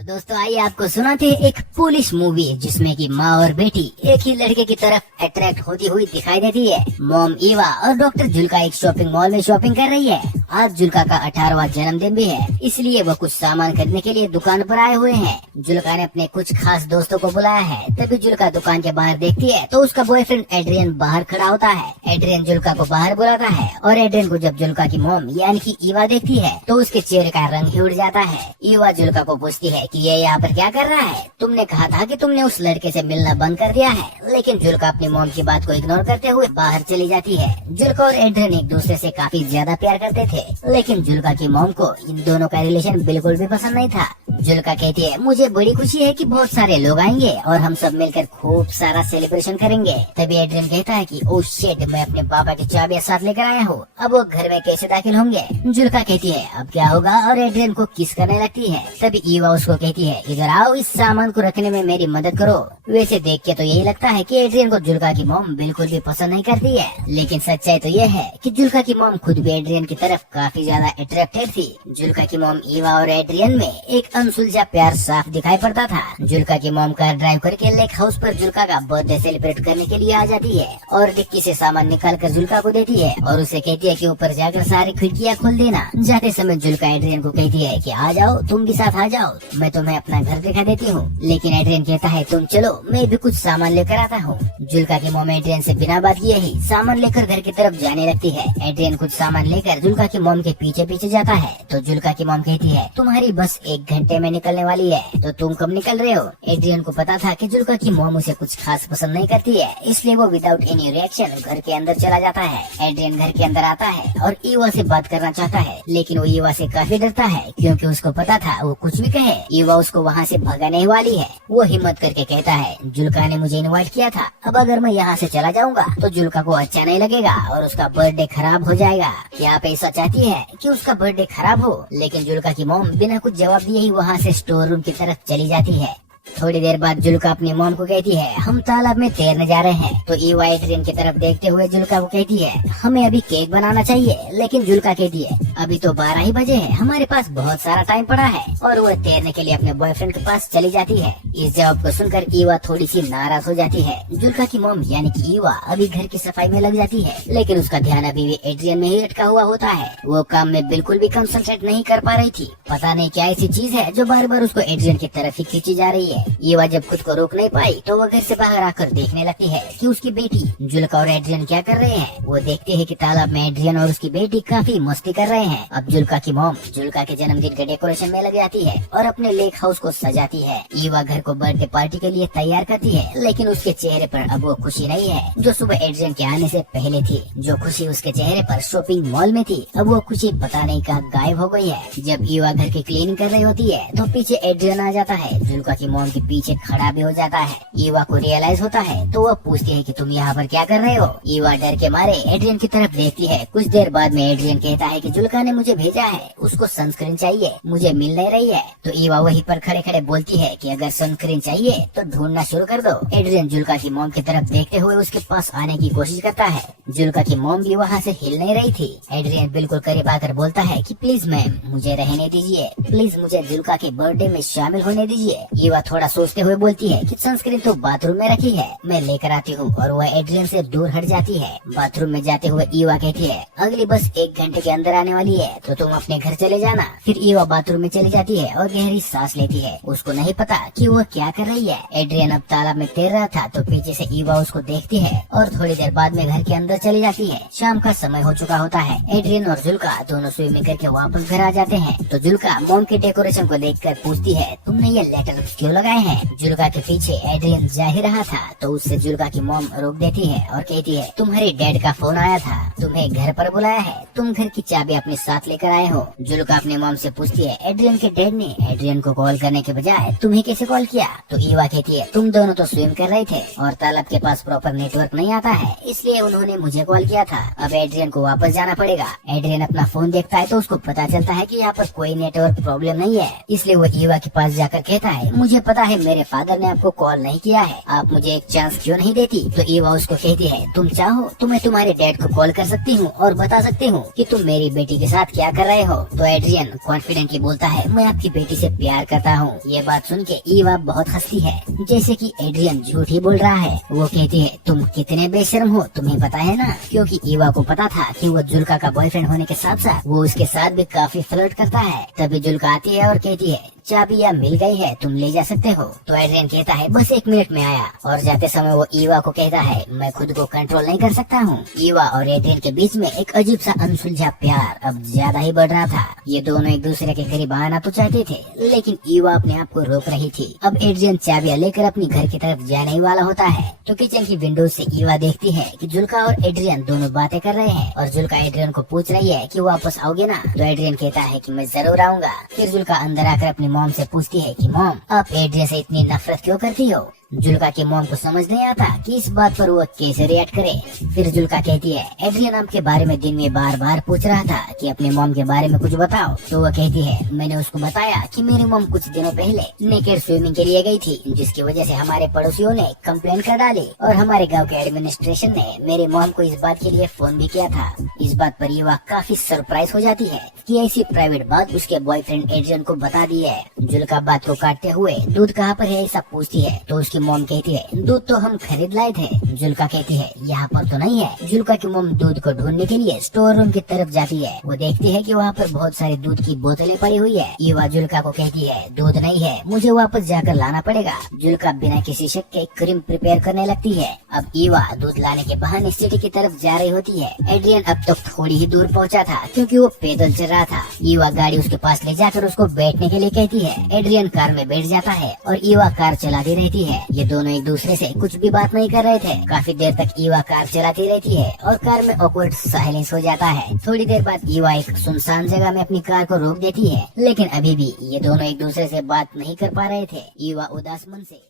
तो दोस्तों आइए आपको सुनाते हैं एक पुलिस मूवी जिसमें कि माँ और बेटी एक ही लड़के की तरफ अट्रैक्ट होती हुई दिखाई देती है। मॉम ईवा और डॉक्टर जुल्का एक शॉपिंग मॉल में शॉपिंग कर रही है। आज जुल्का का 18वां जन्मदिन भी है, इसलिए वो कुछ सामान खरीदने के लिए दुकान पर आए हुए हैं। जुल्का ने अपने कुछ खास दोस्तों को बुलाया है। तभी जुल्का दुकान के बाहर देखती है तो उसका बॉयफ्रेंड एड्रियन बाहर खड़ा होता है। एड्रियन जुल्का को बाहर बुलाता है और एड्रियन को जब जुल्का की मॉम यानी कि ईवा देखती है तो उसके चेहरे का रंग ही उड़ जाता है। ईवा जुल्का को पूछती है कि ये यहाँ पर क्या कर रहा है? तुमने कहा था कि तुमने उस लड़के से मिलना बंद कर दिया है। लेकिन जुल्का अपनी मॉम की बात को इग्नोर करते हुए बाहर चली जाती है। जुल्का और एड्रियन एक दूसरे से काफी ज्यादा प्यार करते थे, लेकिन जुल्का की मॉम को इन दोनों का रिलेशन बिल्कुल भी पसंद नहीं था। जुल्का कहती है मुझे बड़ी खुशी है कि बहुत सारे लोग आएंगे और हम सब मिलकर खूब सारा सेलिब्रेशन करेंगे। तभी एड्रियन कहता है कि ओह शिट, मैं अपने पापा की चाबियां साथ लेकर आया हूँ, अब वो घर में कैसे दाखिल होंगे? जुल्का कहती है अब क्या होगा और एड्रियन को किस करने लगती है। तभी ईवा उसको कहती है इधर आओ, इस सामान को रखने में मेरी मदद करो। वैसे देख के तो यही लगता है कि एड्रियन को जुल्का की मॉम बिल्कुल भी पसंद नहीं करती है, लेकिन सच्चाई तो ये है कि जुल्का की मॉम खुद भी एड्रियन की तरफ काफी ज्यादा अट्रैक्टेड थी। जुल्का की मॉम ईवा और एड्रियन में एक अनसुलझा प्यार साफ दिखाई पड़ता था। जुल्का की मॉम कार ड्राइव करके लेक हाउस पर जुल्का का बर्थडे सेलिब्रेट करने के लिए आ जाती है और डिक्की से सामान निकाल कर जुल्का को देती है और उसे कहती है कि ऊपर जाकर सारी खिड़कियां खोल देना। जाते समय जुल्का एड्रियन को कहती है कि आ जाओ, तुम भी साथ आ जाओ, मैं तुम्हें अपना घर दिखा देती हूँ। लेकिन एड्रियन कहता है तुम चलो, मैं भी कुछ सामान लेकर आता हूँ। जुल्का की मॉम एड्रियन से बिना बात किए ही सामान लेकर घर की तरफ जाने लगती है। एड्रियन कुछ सामान लेकर जुल्का की मॉम के पीछे पीछे जाता है तो जुल्का की मॉम कहती है तुम्हारी बस 1 घंटे में निकलने वाली है, तो तुम कब निकल रहे हो? एड्रियन को पता था कि जुल्का की मॉम उसे कुछ खास पसंद नहीं करती है, इसलिए वो विदाउट एनी रिएक्शन घर के अंदर चला जाता है। एड्रियन घर के अंदर आता है और ईवा से बात करना चाहता है, लेकिन वो ईवा से काफी डरता है क्योंकि उसको पता था वो कुछ भी कहे ईवा उसको वहाँ से भगाने वाली है। वो हिम्मत करके कहता है जुल्का ने मुझे इनवाइट किया था, अब अगर मैं यहाँ से चला जाऊंगा तो जुल्का को अच्छा नहीं लगेगा और उसका बर्थडे खराब हो जाएगा। क्या आप ऐसा चाहती है कि उसका बर्थडे खराब हो? लेकिन जुल्का की मॉम बिना कुछ जवाब दिए ही वहाँ से स्टोर रूम की तरफ चली जाती है। थोड़ी देर बाद जुल्का अपनी मॉम को कहती है हम तालाब में तैरने जा रहे हैं। तो ईवा एड्रियन की तरफ देखते हुए जुल्का को कहती है हमें अभी केक बनाना चाहिए। लेकिन जुल्का कहती है अभी तो 12 ही बजे हैं, हमारे पास बहुत सारा टाइम पड़ा है, और वो तैरने के लिए अपने बॉयफ्रेंड के पास चली जाती है। इस जवाब को सुनकर ईवा थोड़ी सी नाराज हो जाती है। जुल्का की मॉम यानी कि ईवा अभी घर की सफाई में लग जाती है, लेकिन उसका ध्यान अभी भी एड्रियन में ही अटका हुआ होता है। वो काम में बिल्कुल भी कंसंट्रेट नहीं कर पा रही थी। पता नहीं क्या ऐसी चीज है जो बार बार उसको एड्रियन की तरफ ही खींची जा रही है। ईवा जब खुद को रोक नहीं पाई तो वो घर से बाहर आकर देखने लगती है कि उसकी बेटी जुल्का और एड्रियन क्या कर रहे हैं। वो देखते हैं कि तालाब में एड्रियन और उसकी बेटी काफी मस्ती कर रहे हैं। अब जुल्का की मॉम जुल्का के जन्मदिन के डेकोरेशन में लग जाती है और अपने लेक हाउस को सजाती है। ईवा घर को बर्थडे पार्टी के लिए तैयार करती है, लेकिन उसके चेहरे पर अब वो खुशी नहीं है जो सुबह एड्रियन के आने से पहले थी। जो खुशी उसके चेहरे पर शॉपिंग मॉल में थी, अब वो खुशी पता नहीं कहाँ गायब हो गई है। जब ईवा घर की क्लीनिंग कर रही होती है तो पीछे एड्रियन आ जाता है। जुल्का की मॉम के पीछे खड़ा भी हो जाता है। ईवा को रियलाइज होता है तो वह पूछती है कि तुम यहाँ पर क्या कर रहे हो? ईवा डर के मारे एड्रियन की तरफ देखती है। कुछ देर बाद में एड्रियन कहता है कि जुल्का ने मुझे भेजा है, उसको सनस्क्रीन चाहिए, मुझे मिल नहीं रही है। तो ईवा वहीं पर खड़े खड़े बोलती है कि अगर सनस्क्रीन चाहिए तो ढूंढना शुरू कर दो। एड्रियन जुल्का की मॉम की तरफ देखते हुए उसके पास आने की कोशिश करता है। जुल्का की मॉम भी वहाँ से हिल नहीं रही थी। एड्रियन बिल्कुल करीब आकर बोलता है कि प्लीज मैम मुझे रहने दीजिए, प्लीज मुझे जुल्का के बर्थडे में शामिल होने दीजिए। ईवा थोड़ा सोचते हुए बोलती है कि सनस्क्रीन तो बाथरूम में रखी है, मैं लेकर आती हूँ, और वह एड्रियन से दूर हट जाती है। बाथरूम में जाते हुए ईवा कहती है अगली बस 1 घंटे के अंदर आने वाली है, तो तुम अपने घर चले जाना। फिर ईवा बाथरूम में चली जाती है और गहरी सांस लेती है। उसको नहीं पता कि वो क्या कर रही है। एड्रियन अब तालाब में तैर रहा था तो पीछे से ईवा उसको देखती है और थोड़ी देर बाद में घर के अंदर चली जाती है। शाम का समय हो चुका होता है। एड्रियन और जुल्का दोनों स्विमिंग करके वापस घर आ जाते हैं। तो जुल्का मॉम के डेकोरेशन को देखकर पूछती है तुमने ये लेटर क्यों लगाए हैं? जुल्का के पीछे एड्रियन जा ही रहा था तो उससे जुल्का की मॉम रोक देती है और कहती है तुम्हारे डैड का फोन आया था, तुम्हें घर पर बुलाया है, तुम घर की चाबी अपने साथ लेकर आए हो। जुल्का अपने मॉम से पूछती है एड्रियन के डैड ने एड्रियन को कॉल करने के बजाय तुम्हें कैसे कॉल किया? तो ईवा कहती है तुम दोनों तो स्विम कर रहे थे और तालाब के पास प्रॉपर नेटवर्क नहीं आता है, इसलिए उन्होंने मुझे कॉल किया था। अब एड्रियन को वापस जाना पड़ेगा। एड्रियन अपना फोन देखता है तो उसको पता चलता है कि यहाँ पर कोई नेटवर्क प्रॉब्लम नहीं है, इसलिए वो ईवा के पास जाकर कहता है मुझे पता है मेरे फादर ने आपको कॉल नहीं किया है, आप मुझे एक चांस क्यों नहीं देती? तो ईवा उसको कहती है तुम चाहो तो मैं तुम्हारे डैड को कॉल कर सकती हूँ और बता सकती हूँ कि तुम मेरी बेटी के साथ क्या कर रहे हो? तो एड्रियन कॉन्फिडेंटली बोलता है, मैं आपकी बेटी से प्यार करता हूँ। ये बात सुन के ईवा बहुत हंसती है, जैसे कि एड्रियन झूठ ही बोल रहा है। वो कहती है, तुम कितने बेशर्म हो, तुम्हें पता है ना? क्योंकि ईवा को पता था कि वो जुल्का का बॉयफ्रेंड होने के साथ साथ वो उसके साथ भी काफी फ्लर्ट करता है। तभी जुल्का आती है और कहती है, चाबियां मिल गई है, तुम ले जा सकते हो। तो एड्रियन कहता है, बस 1 मिनट में आया। और जाते समय वो ईवा को कहता है, मैं खुद को कंट्रोल नहीं कर सकता हूँ। ईवा और एड्रियन के बीच में एक अजीब सा अनसुलझा प्यार अब ज्यादा ही बढ़ रहा था। ये दोनों एक दूसरे के करीब आना तो चाहते थे, लेकिन ईवा अपने आप को रोक रही थी। अब एड्रियन चाबियां लेकर अपनी घर की तरफ जाने ही वाला होता है, तो किचन की विंडो से ईवा देखती है कि जुल्का और एड्रियन दोनों बातें कर रहे हैं। और जुल्का एड्रियन को पूछ रही है कि वापस आओगे ना? तो एड्रियन कहता है कि मैं जरूर आऊंगा। फिर जुल्का अंदर आकर अपनी मॉम से पूछती है कि मॉम, आप एड्रियन से इतनी नफरत क्यों करती हो? जुल्का की मॉम को समझ नहीं आता कि इस बात पर वो कैसे रिएक्ट करे। फिर जुल्का कहती है, एड्रियन आपके बारे में दिन में बार बार पूछ रहा था कि अपने मॉम के बारे में कुछ बताओ। तो वो कहती है, मैंने उसको बताया कि मेरी मॉम कुछ दिनों पहले नेकेड स्विमिंग के लिए गई थी, जिसकी वजह से हमारे पड़ोसियों ने कंप्लेंट कर डाली और हमारे गाँव के एडमिनिस्ट्रेशन ने मेरे मॉम को इस बात के लिए फोन भी किया था। इस बात पर ईवा काफी सरप्राइज हो जाती है कि ऐसी प्राइवेट बात उसके बॉयफ्रेंड एड्रियन को बता दी है। जुल्का बात को काटते हुए दूध कहाँ पर है ऐसा पूछती है, तो उसकी मॉम कहती है, दूध तो हम खरीद लाए थे। जुल्का कहती है, यहाँ पर तो नहीं है। जुल्का की मॉम दूध को ढूंढने के लिए स्टोर रूम की तरफ जाती है। वो देखती है कि वहाँ पर बहुत सारी दूध की बोतलें पड़ी हुई है। ईवा जुल्का को कहती है, दूध नहीं है, मुझे वापस जाकर लाना पड़ेगा। जुल्का बिना किसी शक के क्रीम प्रिपेयर करने लगती है। अब ईवा दूध लाने के बहाने सिटी की तरफ जा रही होती है। एड्रियन अब तक थोड़ी ही दूर पहुँचा था क्योंकि वो पैदल चल रहा था। ईवा गाड़ी उसके पास ले जाकर उसको बैठने के लिए कहती है। एड्रियन कार में बैठ जाता है और ईवा कार चलाती रहती है। ये दोनों एक दूसरे से कुछ भी बात नहीं कर रहे थे। काफी देर तक ईवा कार चलाती रहती है और कार में ऑकवर्ड साइलेंस हो जाता है। थोड़ी देर बाद ईवा एक सुनसान जगह में अपनी कार को रोक देती है, लेकिन अभी भी ये दोनों एक दूसरे से बात नहीं कर पा रहे थे। ईवा उदास मन से